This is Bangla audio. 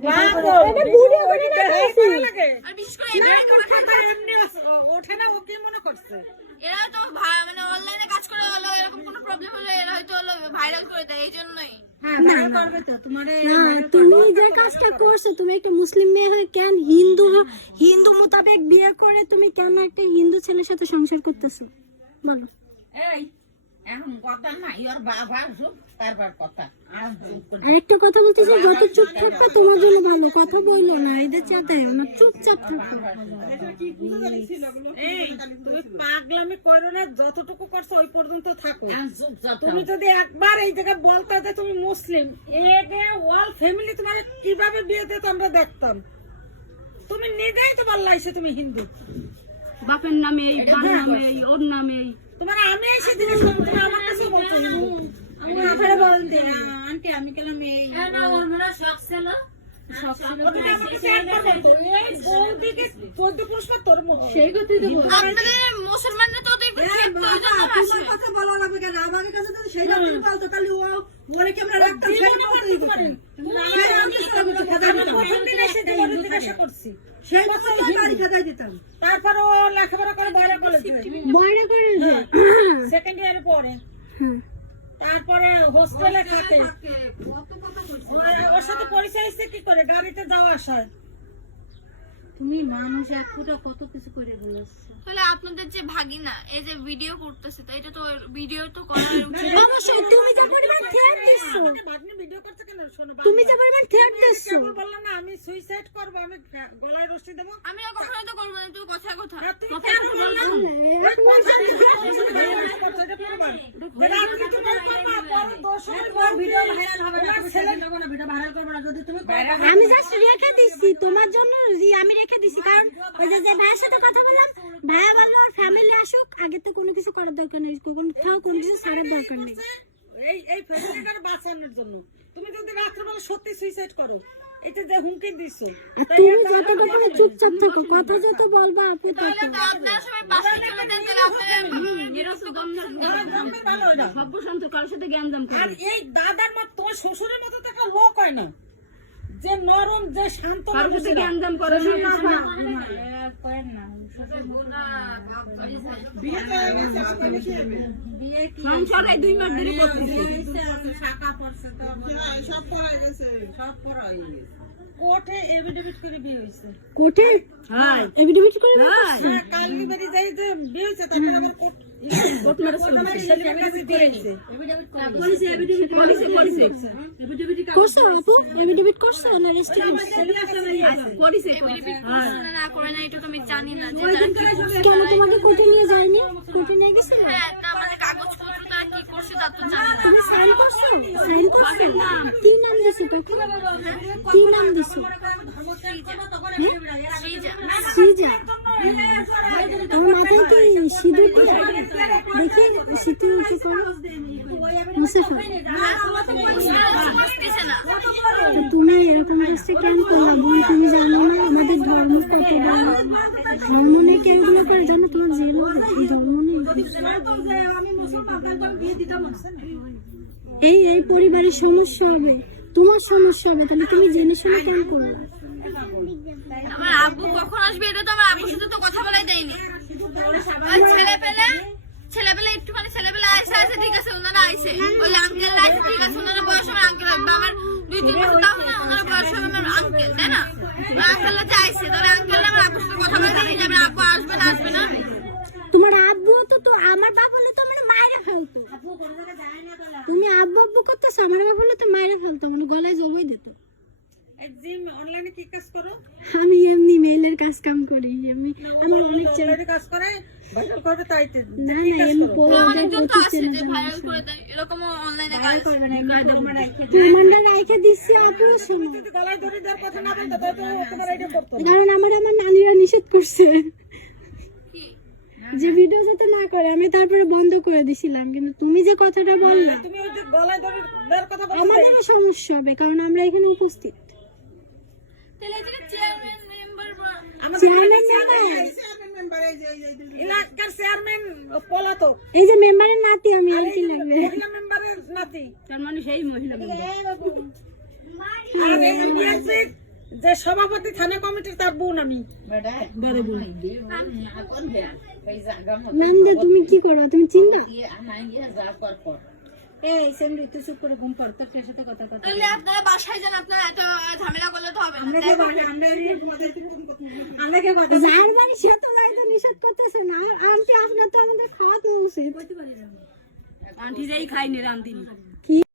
আর বিশেষ করে এমনি ওঠে না, ও কি মনে করছে? এরা তো মানে অনলাইনে কাজ করে হলো, এরকম কোনো প্রবলেম হলে এরা হয়তো হলো ভাইরাল করে দেয়, এই জন্যই। তুমি যে কাজটা করছো, তুমি একটা মুসলিম মেয়ে হয়ে কেন হিন্দু মোতাবেক বিয়ে করে তুমি কেন একটা হিন্দু ছেলের সাথে সংসার করতেছো বলো? এই এখন কথা না, ওর বাবা সব তারবার কথা আরেকটা কথা বলতেছি, যত চুপ থাকবে তোমার জন্য ভালো, কথা বইলো না, এদের চাতে না, চুপচাপ থাকো। এই তুমি পাগলামি করো না, যতটুকু করছো ওই পর্যন্ত থাকো। তুমি যদি একবার এই জায়গায় বলতে যে তুমি মুসলিম, এগে ওয়াল ফ্যামিলি তোমার কিভাবে বিয়ে দিত আমরা দেখতাম। তুমি নিজেই তো বললা এসে তুমি হিন্দু, বাপের নামে এই, বাবার নামে এই, ওর নামে এই। তোমার আমি এসে জিজ্ঞেস করবো, তুমি আমার কাছে বলছো হিন্দু। আন্টি আমি কেলাম এই ওর মনে শখ ছিল। আপনাদের মুসলমানরা তো ওদের কথা বলা লাগবে কেন আমার কাছে? তো সেই রকম বলতো, তাহলে ও মনে কেমন রাখতাম সেই তারপর ও লেখাপড়া করে বাইরে কলেজে সেকেন্ড ইয়ারে পড়ে, তারপরে হোস্টেলে থাকে। ওর সাথে পরিচয় হচ্ছে কি করে? গাড়িতে যাওয়া আসায়। তুমি মানুষ এক ফুটা কত কিছু করে বলেছো। তাহলে আপনাদের যে ভাগিনা এই যে ভিডিও করতেছে, তো এটা তো ভিডিও তো করার উচিত। অবশ্যই তুমি যা পরিমাণ থ্রেট দিছো, ভাগ্নি ভিডিও করতে কেন? শোনো, তুমি যা পরিমাণ থ্রেট দিছো, বললাম না আমি সুইসাইড করব, আমি গলায় রশি দেব। আমি আর কখনো তো করবো না, তুই কথা কথা আমি জাস্ট রেখে দিচ্ছি তোমার জন্য, আমি রেখে দিচ্ছি কারণ ওই যে ভাইয়ের সাথে কথা বললাম, ভাইয়া বললো ওর ফ্যামিলি আসুক, আগে তো কোনো কিছু করার দরকার নেই, কোথাও কোনো কিছু ছাড়ার দরকার নেই। এই ফ্যামিলিটার বাঁচানোর জন্য তুমি যদি রাত্রেবেলা সত্যি সুইসাইড করো, এটা যে হুমকি দিছো, তুমি যতটা পারো চুপচাপ থাকো, কথা যত বলবা আপু তাহলে তো আপনারা সবাই বাসায় চলে যান, তাহলে আপনারা বিরক্ত কারোর সাথে জ্ঞানদাম আর এই দাদার মত তোমার শ্বশুরের মতো তো একটা লোক হয় না, যে নরম, যে শান্ত, কারোর সাথে জ্ঞানদাম করে সংসারে 2 মাস ধরে সব পড়াই গেছে, সব পড়াই গেছে। কোর্টে এফিডেভিট করে বিয়ে হয়েছে। কোর্টে হ্যাঁ এফিডেভিট করে বিয়ে হয়েছে। হ্যাঁ, কালকে বাড়ি যাই যে বিয়ে হয়েছে, তারপর আবার কোর্ট ম্যারেজ করেছে। পুলিশ এফিডেভিট করছে, আপু এফিডেভিট করছে না রেজিস্ট্রি করছে? না করে না, এটা তো আমি জানি না যে কেন তোমাকে কোর্টে নিয়ে যায়নি? কোর্টে নিয়ে গেছে? হ্যাঁ, না মানে কাগজপত্র তার কি করছে তা তো জানি না। তুমি সাইন করছো? সাইন করছো? কি নাম দিছো তোকে? কি নাম দিছো? সিজা। তোমার মাথায় কি সিঁদুর দিয়ে? দেখি সিঁদুর কি করো? মুসাফা। তুমি এরকম কাজটা কেন করলা বোন? তুমি জানো না আমাদের ধর্ম কত বড়? ধর্ম নিয়ে কেউ এগুলো করে জানো? তোমার জেল ধর্ম নিয়ে এই পরিবারের সমস্যা হবে, তোমার সমস্যা হবে, তাহলে তুমি জেনে শুনে কেন করবে? আমার আব্বু কখন আসবে এটা তো আমার আব্বুর সাথে তো কথা বলাই দেয়নি। আর ছেলেপেলে একটুখানি ছেলেপেলে আইসে ঠিক আছে, ওনারা আইসে ওই আঙ্কেল আইসে ঠিক আছে, ওনারা বয়স আমার আঙ্কেল হবে, আমার 2-3 বছর তাও না, ওনারা বয়স হবে আমার আঙ্কেল, তাই না? আঙ্কেল হচ্ছে আইসে, তবে আঙ্কেল আমার আব্বুর সাথে কথা বলাই দেয়নি যে আমার আব্বু আসবে না আসবে না। তোমার আব্বু তো আমার বাবা হলে তো মানে মাইরে ফেলতো। তুমি আব্বু আব্বু করতেছো, আমার বাবা হলে তো মাইরে ফেলতো, মানে গলায় জবই দিত। জিম অনলাইনে কি কাজ করো? আমি এমনি মেইলের কাজ কাম করি, এমনি আমার অনেক চ্যানেল কাজ করে ভাইরাল করে তাইতে না এমনি অনেকজন তো আছে যে ভাইরাল করে দেয়, এরকমও অনলাইনে কাজ করে না। কমান্ডার রাইখে দিছি আপু, তুমি যদি গলায় ধরে দেওয়ার কথা না বলতো তাহলে তোমার এটা করতে হবে। কারণ আমার নানিরা নিষেধ করছে কি যে ভিডিও যাতে না করে, আমি তারপরে বন্ধ করে দিছিলাম, কিন্তু তুমি যে কথাটা বললা তুমি ওই যে গলায় ধরে দেওয়ার কথা বলছো, আমাদের সমস্যা হবে কারণ আমরা এখানে উপস্থিত। তাহলে এটা চেয়ারম্যান মেম্বার এলাকার চেয়ারম্যান পলাতক, এই যে মেম্বারের নাতি আমি, আর কি লাগবে? মহিলা মেম্বারের নাতি, তার মানে সেই মহিলা মেম্বার। আর এই বিএনপি যে সভাপতি থানা কমিটির তার বোন আমি। বেটা বড় বোন। এখন ভ্যান এই জায়গা মতো নাম দে, তুমি কি করো তুমি চিন্তা? দিয়ে আনাইয়া যা কর এই সেমরি তুই চুপ করে ঘুম পড়, তোর সাথে কথা কথা। তাহলে আপনারা বাসায় যান, আপনারা এত ঝামেলা করলে তো হবে না। যার বাড়ি সে তো গাইতে নিষেধ করতেছে না। আন্টি আপনার তো আমাদের খাওয়াতে উচিত। আন্টি যাই খাইনি রান্দিনি। কি